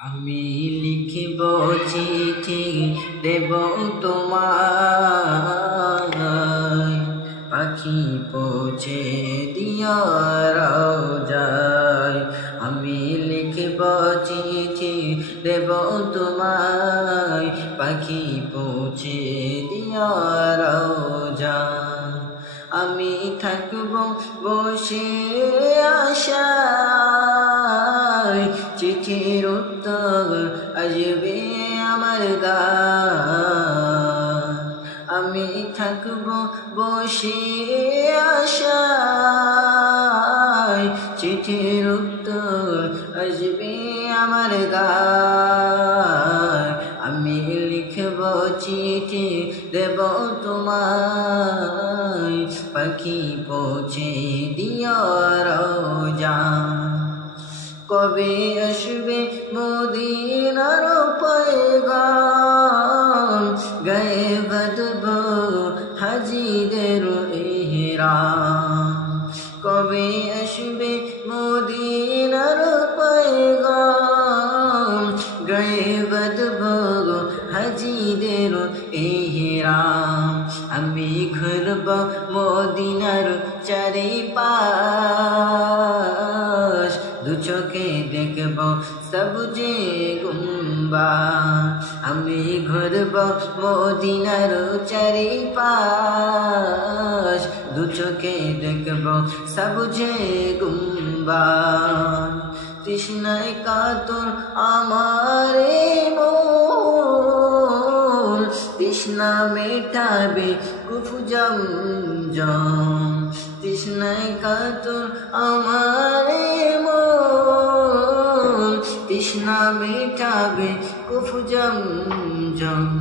আমি লিখিব চিঠি দেব তোমায়, পাখি পৌঁছে দিও রওজায়। আমি লিখিব চিঠি দেব তোমায়, পাখি পৌঁছে দিও রওজায়। আমি থাকব বসে আশায়, চিঠির উত্তর আসবে আমার দ্বারে। আমি থাকব বসে আশায়, চিঠির উত্তর আসবে আমার দ্বারে। আমি লিখব চিঠি দেব তোমায়, পাখি পৌঁছে দিও রওজায়। কবে আসবে মদিনার পয়গাম, গায়ে বাঁধব হাজিদের ইহরাম। কবে আসবে মদিনার পয়গাম, গায়ে বাঁধব হাজিদের ইহরাম। আমি ঘুরব মদিনার চারিপাশ, দু চোখে দেখব সবুজে গুম্বাদ। আমি ঘুরব মদিনার চারিপাশ, দু চোখে দেখব সবুজে গুম্বাদ। তৃষ্ণায় কাতর আমার মন, তৃষ্ণা মেটাবে কুফ জমজম। তৃষ্ণায় কাতর আমার মন, তৃষ্ণা মেটাবে কুফ জমজম।